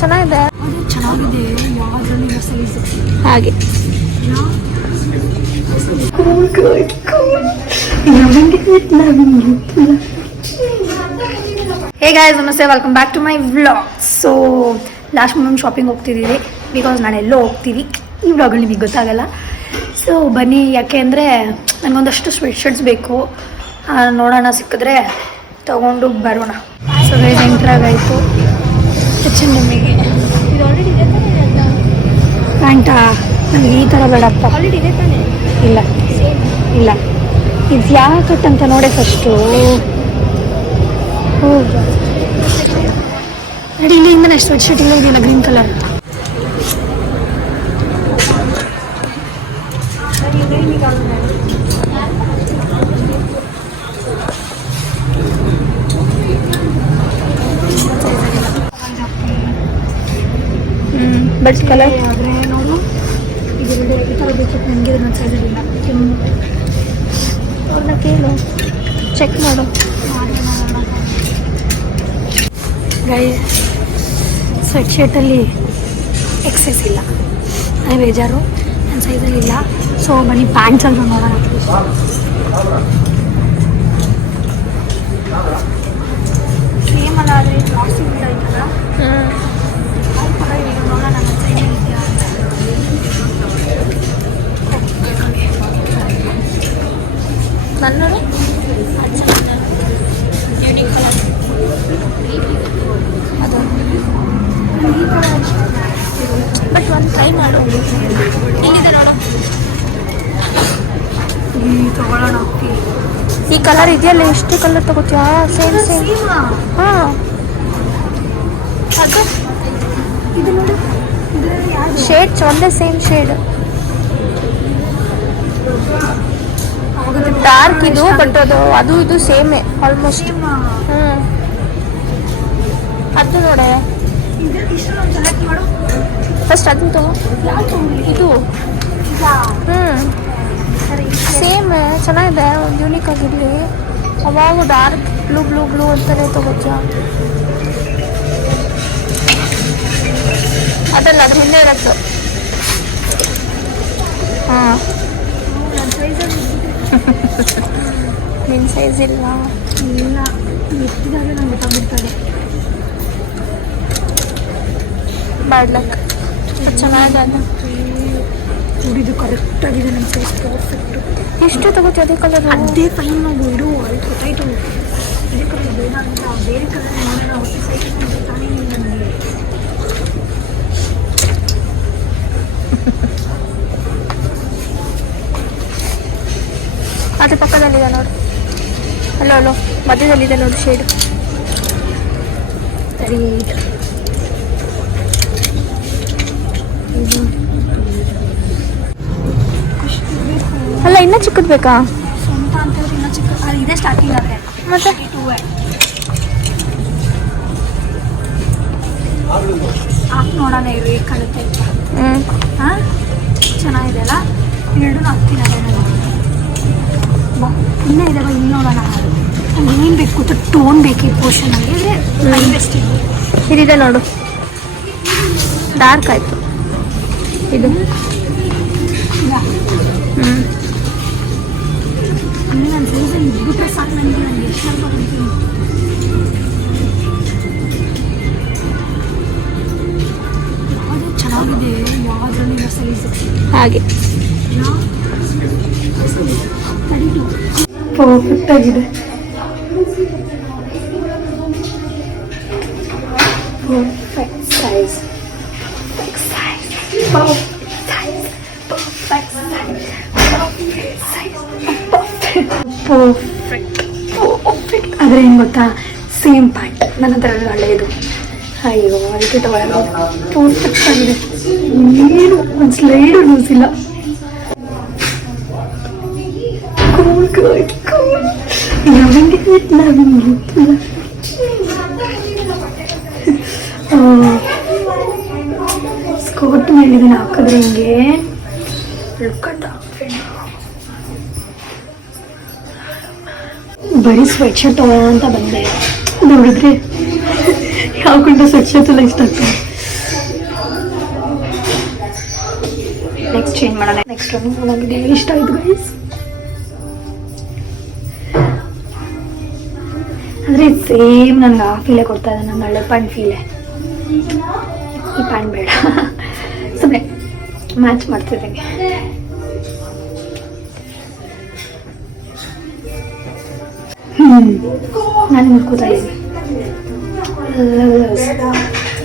ಚೆನ್ನಾಗಿದೆ. ಚೆನ್ನಾಗಿದೆ ಯಾವುದ್ರಲ್ಲಿ ಸೈಜ್ ಹಾಗೆ ಹೇ ಗಾಯ್ಸ್, ನಮಸ್ತೆ, welcome back to my vlog. So last moment shopping ಹೋಗ್ತಿದ್ದೀವಿ ಬಿಕಾಸ್ ನಾನು ಎಲ್ಲೋ ಹೋಗ್ತೀವಿ. ಈ ವ್ಲಾಗಲ್ಲಿ ನಿಮಗೆ ಗೊತ್ತಾಗಲ್ಲ. ಸೊ ಬನ್ನಿ, ಯಾಕೆ ಅಂದರೆ ನನಗೊಂದಷ್ಟು ಸ್ವೆಟ್ ಶರ್ಟ್ಸ್ ಬೇಕು. ನೋಡೋಣ, ಸಿಕ್ಕಿದ್ರೆ ತಗೊಂಡು ಬರೋಣ. ಸೊ ಗೈಸ್ ಎಂಟ್ರಾಗಾಯಿತು ಕಿಚನ್ ನಿಮಗೆ. ಇದು ಆಲ್ರೆಡಿ ಇದೆ ತಾನೇ? ಪ್ಯಾಂಟಾ ನನಗೆ ಈ ಥರ ಬೇಡಪ್ಪ. ಆಲ್ರೆಡಿ ಇದೆ ತಾನೇ? ಇಲ್ಲ ಇಲ್ಲ, ಇದು ಯಾಕಟ್ ಅಂತ ನೋಡೆ ಫಸ್ಟು. ಹೌದು ನಡಿ, ಇಲ್ಲಿಂದ ಎಷ್ಟು ಸ್ವೆಟ್ ಶರ್ಟ್ ಇಲ್ಲ ಇದೆಯಲ್ಲ ಗ್ರೀನ್ ಕಲರ್. ಬಟ್ ಕಲರ್ ಆದರೆ ನೋಡು, ಇದರಲ್ಲಿ ಈ ಥರ ಬೇಕಿತ್ತು ನನಗೆ. ನನ್ನ ಸೈಜಲ್ಲಿಲ್ಲ. ಅವ್ರನ್ನ ಕೇಳು, ಚೆಕ್ ಮಾಡು. ಗೈಸ್, ಸ್ವೆಟ್ ಶರ್ಟಲ್ಲಿ ಎಕ್ಸೆಸ್ ಇಲ್ಲ, ಅದೇ ಬೇಜಾರು. ನನ್ನ ಸೈಜಲ್ಲಿ ಇಲ್ಲ. ಸೊ ಬನ್ನಿ ಪ್ಯಾಂಟ್ಸ್ ಅಲ್ಲೂ ನೋಡೋಣ. ಸೇಮ್ ಅಲ್ಲ, ಆದರೆ ಜಾಸ್ತಿ ಇಲ್ಲ ಐತಲ್ಲ. ಈಗ ನೋಡೋಣ ನನ್ನ ಸೈಜಲ್ಲಿ ಇದೆಯಾ ಅಂತ. ನನ್ನ ನೋಡಿ, ಅದು ಬಟ್ ಒಂದು ಟ್ರೈ ಮಾಡು. ಏನಿದೆ ನೋಡು, ತಗೊಳ್ಳೋಣ. ಈ ಕಲರ್ ಇದೆಯಲ್ಲ, ಎಷ್ಟು ಕಲರ್ ತಗೋತೀಯಾ? Same same. ಹಾಂ, ಅದು ಇದು ನೋಡಿ, ಶೇಡ್ಸ್ ಒಂದೇ, ಸೇಮ್ ಶೇಡ್. ಡಾರ್ಕ್ ಇದು, ಬಟ್ ಅದು ಇದು ಸೇಮೇ ಆಲ್ಮೋಸ್ಟ್. ಅದು ನೋಡೆ, ಫಸ್ಟ್ ಅದನ್ನು ತಗೋ. ಇದು ಸೇಮ್ ಚೆನ್ನಾಗಿದೆ, ಒಂದು ಯೂನಿಕ್ ಆಗಿರಲಿ. ಅವಾಗ ಡಾರ್ಕ್ ಬ್ಲೂ ಬ್ಲೂ ಬ್ಲೂ ಅಂತಾನೆ ತಗೋತೀಯ. ಅದಲ್ಲ, ಅದ್ರ ಹಿಂದೆ ಇರತ್ತು. ಹಾಂ, ನಿನ್ನ ಸೈಜ್ ಇಲ್ಲ. ಇಲ್ಲ, ಎತ್ತಿದಾಗ ನಂಗೆ ಗೊತ್ತಾಗ್ಬಿಡ್ತದೆ. Bad luck. ಚೆನ್ನಾಗಿದೆ ಅದು. ಇದು ಕರೆಕ್ಟಾಗಿದೆ, ನನ್ನ ಸೈಜ್ ಪರ್ಫೆಕ್ಟು. ಎಷ್ಟು ತಗೋತೀವಿ ಅದೇ ಕಲರ್? ಅದೇ ಫೈನ್ ನಾವು ಇಡು, ಅದು ಗೊತ್ತಾಯ್ತು. ಅದೇ ಕಲರ್ ಬೇಡ ಅಂತ ಬೇರೆ ಕಲರ್ ನೋಡೋಣ. ಹೊಸ ಸೈಜ್ ತಾನೇ ನನಗೆ. ಅದ್ರ ಪಕ್ಕದಲ್ಲಿದೆ ನೋಡು. ಅಲ್ಲೋ ಅಲ್ಲೋ, ಮಧ್ಯದಲ್ಲಿದೆ ನೋಡಿ ಶೇಡ್. ಸರಿ, ಅಲ್ಲ, ಇನ್ನೂ ಚಿಕ್ಕದು ಬೇಕಾ? ಸ್ವಂತ ಅಂತ ಹೇಳಿ ಇನ್ನೂ ಚಿಕ್ಕ ಅದು ಇದೆ ಸ್ಟಾರ್ಟಿಂಗ್. ಆದರೆ ಮತ್ತೆ ಹಾಕಿ ನೋಡೋಣ, ಇರು ಹೇಗೆ ಕಾಣುತ್ತೆ ಅಂತ. ಹಾಂ, ಚೆನ್ನಾಗಿದೆ ಅಲ್ಲ? ಎರಡೂ ಹಾಕ್ತೀನಿ. ಅದೇ ನಾನು ಬಾ, ಇನ್ನೂ ಇದೆ ಬಾ, ಇಲ್ಲಿ ನೋಡೋಣ. ನಂಗೆ ಏನು ಬೇಕು ಗೊತ್ತಾ? ಟೋನ್ ಬೇಕು ಈ ಪೋರ್ಷನಲ್ಲಿ. ಅಂದರೆ ಬೆಸ್ಟ್ ಇದೆ. ಇದಿದೆ ನೋಡು, ಡಾರ್ಕ್ ಆಯಿತು ಇದು. ಅಂದರೆ ನನ್ನ ಸೈಜಲ್ಲಿ ಇದ್ಬಿಟ್ರೆ ಸಾಕು ನನಗೆ. ನನಗೆ ಎಷ್ಟು ಸ್ವಲ್ಪ ಕೊಡ್ತೀನಿ. ಯಾವುದು ಚೆನ್ನಾಗಿದೆ, ಯಾವುದ್ರಲ್ಲಿ ಸೈಜ್ ಹಾಗೆ ಪರ್ಫೆಕ್ಟ್ ಆಗಿದೆ. Perfect size, perfect. ಆದರೆ ಏನು ಗೊತ್ತಾ, ಸೇಮ್ ಪ್ಯಾಂಟ್ ನನ್ನ ಹತ್ರ ಒಳ್ಳೆಯದು. ಅಯ್ಯೋ, ಅದಕ್ಕೆ ತಗೊಳ್ಳೋಣ. ಪರ್ಫೆಕ್ಟ್ ಆಗಿದೆ, ಏನು ಒಂದು ಸ್ಲೈಡು ಲೂಸ್ ಇಲ್ಲ. ಸ್ಕರ್ಟ್ ಮೇಲಿದ್ದೀನಿ ಹಾಕಿದ್ರೆ ಹಿಂಗೆ ಬರೀ ಸ್ವೆಟ್ ಶರ್ಟ್ ತಗೋಣ ಅಂತ ಬಂದೆ. ನೋಡಿದ್ರೆ ಹಾಕೊಂಡು ಸ್ವೆಟ್ ಶರ್ಟ್ ಎಲ್ಲ ಇಷ್ಟ ಆಗ್ತದೆ. ನೆಕ್ಸ್ಟ್ ಚೇಂಜ್ ಮಾಡೋಣ. ನೆಕ್ಸ್ಟ್ ಒಂದು ನನಗೆ ಇಷ್ಟ ಆಯ್ತು ಗೈಸ್. ಅಂದರೆ ಸೇಮ್ ನನಗೆ ಆ ಫೀಲೇ ಕೊಡ್ತಾ ಇದೆ, ನನ್ನ ಹಳೆ ಪ್ಯಾಂಟ್ ಫೀಲೇ. ಈ ಪ್ಯಾಂಟ್ ಬೇಡ, ಸುಮ್ಮನೆ ಮ್ಯಾಚ್ ಮಾಡ್ತಿದ್ದೀನಿ. ನಾನು ಮುಟ್ಕೋತಾ ಇದ್ದೀನಿ.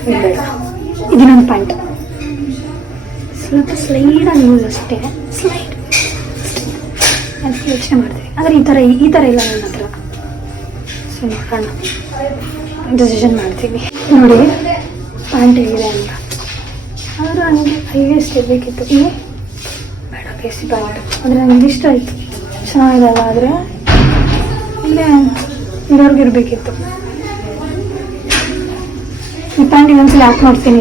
ಬೇಡ, ಇದನ್ನೊಂದು ಪ್ಯಾಂಟ್ ಸ್ವಲ್ಪ ಸ್ಲೈಡಾಗಿ ಯೂಸ್ ಅಷ್ಟೇ, ಸ್ಲೈಡ್ ಅಂತ ಯೋಚನೆ ಮಾಡ್ತೀನಿ. ಆದರೆ ಈ ಥರ ಇಲ್ಲ ನನ್ನ ಹತ್ರ. ಸೊ ನೋಡೋಣ, ಡಿಸಿಷನ್ ಮಾಡ್ತೀವಿ. ನೋಡಿ ಪ್ಯಾಂಟ್ ಹೇಗಿದೆ ಅಂತ. ಆದರೂ ನನಗೆ ಹೈಯೆಸ್ಟ್ ಇರಬೇಕಿತ್ತು. ಈ ಬೇಡ ಬೇಸಿ ಪ್ಯಾಂಟ್ ಅಂದರೆ ನನಗೆ ಇಷ್ಟ ಆಯಿತು, ಚೆನ್ನಾಗಿದಲ್ಲ. ಆದರೆ ಇಲ್ಲೇ ಇರೋರ್ಗೆ ಇರಬೇಕಿತ್ತು. ಈ ಪ್ಯಾಂಟ್ ಇನ್ನೊಂದ್ಸಲ ಹಾಕಿ ನೋಡ್ತೀನಿ,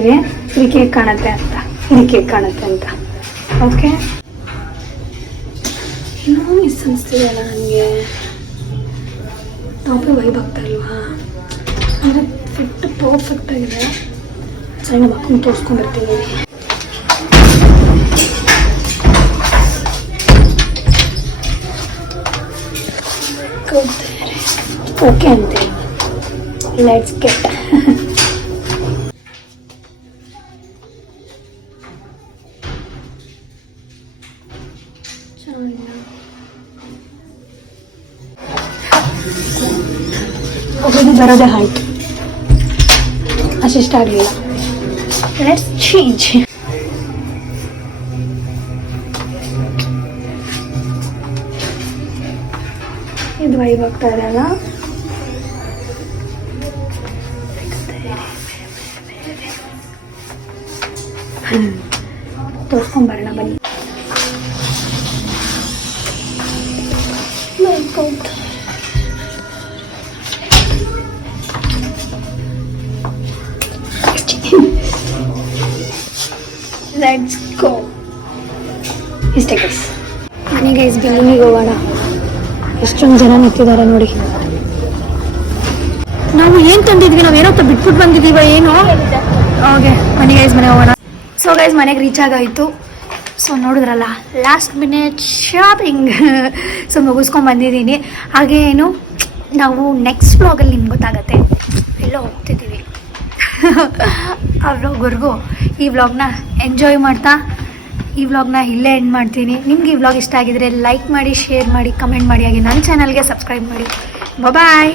ಇದಕ್ಕೆ ಹೇಗೆ ಕಾಣುತ್ತೆ ಅಂತ, ಇದಕ್ಕೆ ಹೇಗೆ ಕಾಣುತ್ತೆ ಅಂತ. ಓಕೆ, ಇನ್ನೂ ಮಿಸ್ ಅನಿಸ್ತಿದೆಯಲ್ಲ ನನಗೆ. ಟಾಪೇ ವೈಬ್ ಆಗ್ತಾ ಇಲ್ವಾ? ಅಂದರೆ ಫಿಟ್ ಪರ್ಫೆಕ್ಟ್ ಆಗಿದೆ. ಸರಿ, ನಮ್ಮ ಅಕ್ಕನ ತೋರಿಸ್ಕೊಂಡಿರ್ತೀನಿ. ಓಕೆ ಅಂತೆ. Let's get. ಒಬ್ಬರಿಗೆ ಬರೋದೇ ಆಯ್ತು, ಅಷ್ಟಿಷ್ಟ ಆಗಲಿಲ್ಲ. Let's change. ಇದು ವೈಬ್ ಆಗ್ತಾ ಇದೆ ಅಲ್ಲ. ತೋರಿಸ್ಕೊಂಬರೋಣ ಬನ್ನಿ. Let's go. ಇಷ್ಟೇ ಗೈಸ್, ಮನೆ ಗೈಸ್ ಬಿಲ್ಲಿಂಗಿಗೆ ಹೋಗೋಣ. ಎಷ್ಟೊಂದು ಜನ ನಿಂತಿದ್ದಾರೆ ನೋಡಿ. ನಾವು ಏನು ತಂದಿದ್ವಿ, ನಾವೇನೋ ಬಿಟ್ಬಿಟ್ಟು ಬಂದಿದ್ದೀವ ಏನೋ. ಓಕೆ ಮನೆ ಗೈಸ್, ಮನೆ ಹೋಗೋಣ. ಸೊ ಗೈಸ್, ಮನೆಗೆ ರೀಚ್ ಆಗಾಯಿತು. ಸೊ ನೋಡಿದ್ರಲ್ಲ, ಲಾಸ್ಟ್ ಮಿನಿಟ್ ಶಾಪಿಂಗ್. ಸೊ ಮುಗಿಸ್ಕೊಂಡು ಬಂದಿದ್ದೀನಿ. ಹಾಗೆ ಏನು, ನಾವು ನೆಕ್ಸ್ಟ್ ವ್ಲಾಗಲ್ಲಿ ನಿಮ್ಗೆ ಗೊತ್ತಾಗತ್ತೆ ಎಲ್ಲೋ ಹೋಗ್ತಿದ್ದೀವಿ. ಆ ವ್ಲಾಗ್ವರೆಗೂ ಈ ವ್ಲಾಗ್ನ ಎಂಜಾಯ್ ಮಾಡ್ತಾ ಈ ವ್ಲಾಗ್ನ ಇಲ್ಲೇ ಎಂಡ್ ಮಾಡ್ತೀನಿ. ನಿಮ್ಗೆ ಈ ವ್ಲಾಗ್ ಇಷ್ಟ ಆಗಿದ್ರೆ ಲೈಕ್ ಮಾಡಿ, ಶೇರ್ ಮಾಡಿ, ಕಮೆಂಟ್ ಮಾಡಿ. ಹಾಗೆ ನನ್ನ ಚಾನಲ್ಗೆ ಸಬ್ಸ್ಕ್ರೈಬ್ ಮಾಡಿ. ಬಾಯ್.